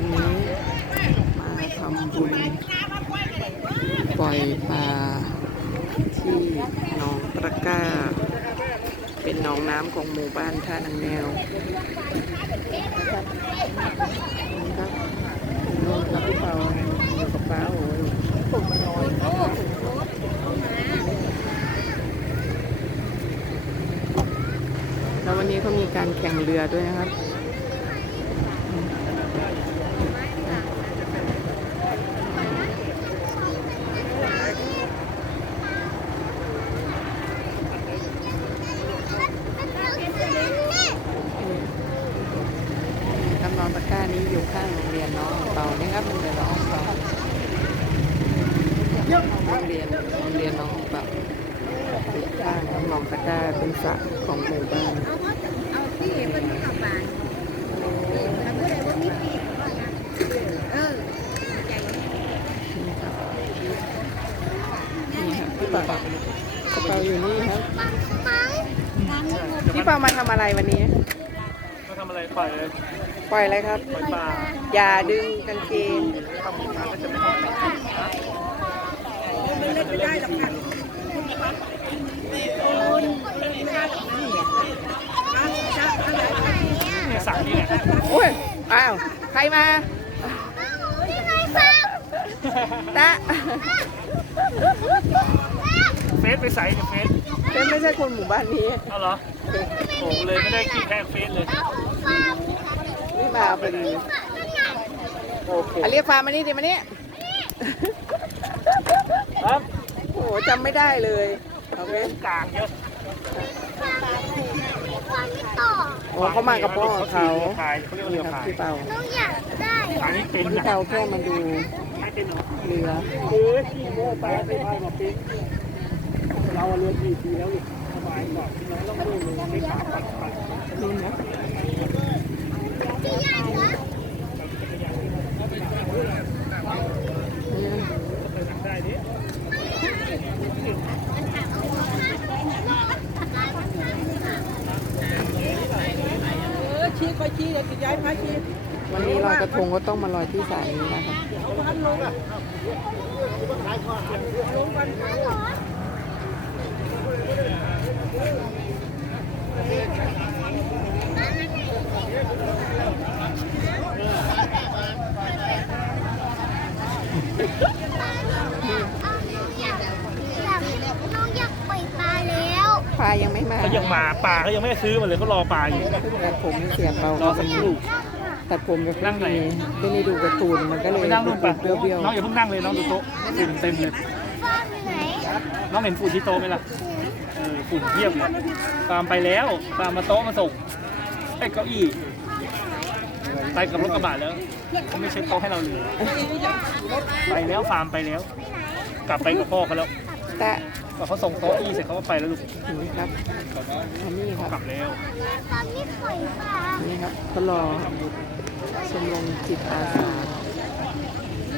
วันนี้มาทำบุญปล่อยปลาที่หนองตะก้า เป็นหนองน้ำของหมู่บ้านท่านางแนวนะครับนะครับลงกับพี่เปาอยู่กับป้าโอ้ยตกมันน้อยแล้ววันนี้เขามีการแข่งเรือด้วยนะครับน้องตะกร้านี้อยู่ ข้างโรงเรียนน้องเปานะครับโรงเรียนน้องเปาโรงเรียนโรงเรียนน้องเปาข้างน้องตะก้าเป็นสระของหมู่บ้านเอาที่เป็นขับบานแล้วก็เลยว่ามีปีกเออใจนี่ครับนี่ครับพี่เปากระเป๋าอยู่นี่ครับพี่เปามาทำอะไรวันนี้ ทำอะไรปล่อยเลยปล่อยอะไรครับ ปล่อยปลาอย่าดึงกางเกงทำปลาก็จะไม่ให้มันเล่นไม่ได้หรอกค่ะคุณไม่ได้หรอกนะเนี่ยจะอะไรเนี่ยสั่งนี่แหละโอ้ยอ้าวใครมาตะเฟซไปใส่เนี่ยเฟซเป็นไม่ใช่คนหมู่บ้านนี้เอาเหรอโอ้เลยไม่ได้ขี้แพ้เฟซเลย นี่มาพอดีโอเคอะเรียกฟาร์มมานี่ดิมานี่ ครับโอ้โหจำไม่ได้เลย โอเคกลางเยอะโอ้เขามากับพ่อเขาพายเขาเรียกว่าเรือครับพายพี่เปาทางนี้เป็นพี่นะเปาแค่มาดูไม่เป็นเหรอเรือเรือขี่โม่ปลาไปพายมาเป็นเราเรือขี่ปีแล้วนี่สบายก่อนน้องต้องดูเลยไม่ขาดปัดปัดนี่นะ ชี้คอยชี้เลยย้ายพาชี้วันนี้ลอยกระทงก็ต้องมาลอยที่สายนี้นะครับพันะลงกัน น้องอยากปล่อยปลาแล้ว ปลายังไม่มาเขายังมาปลาเขายังไม่ได้ซื้อมาเลยเขารอปลาอยู่ตัดผมเสียเปารอสักครู่ตัดผมแบบนั่งไหนไม่ได้ดูการ์ตูนมันก็เลยไปนั่งนู่นไปเบี้ยวน้องอย่าเพิ่งนั่งเลยน้องดูโต๊ะฝุ่นเต็มเลยฟ้าอยู่ไหนน้องเห็นฝุ่นที่โต๊ะไหมล่ะเออฝุ่นเทียบเลยตามไปแล้วตามมาโต๊ะมาส่งไอ้เก้าอี้ไปกับรถกระบะแล้วเขาไม่ใช่โต๊ะให้เราเลยไปแล้วฟาร์มไปแล้ว กลับไปกับพ่อเขาแล้วๆแต่พอ เขาส่งโต๊ะอี้เสร็จเขาก็ไปแล้วลูกนี่ครับอันนี้ครับ กลับแล้วตอนนี้ปล่อยปลานี่ครับเขารอชมรมจิตอาสา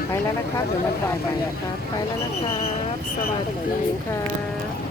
ไปแล้วนะครับ เดี๋ยวมาถ่ายไปนะครับ ไปแล้วนะครับ สวัสดีครับ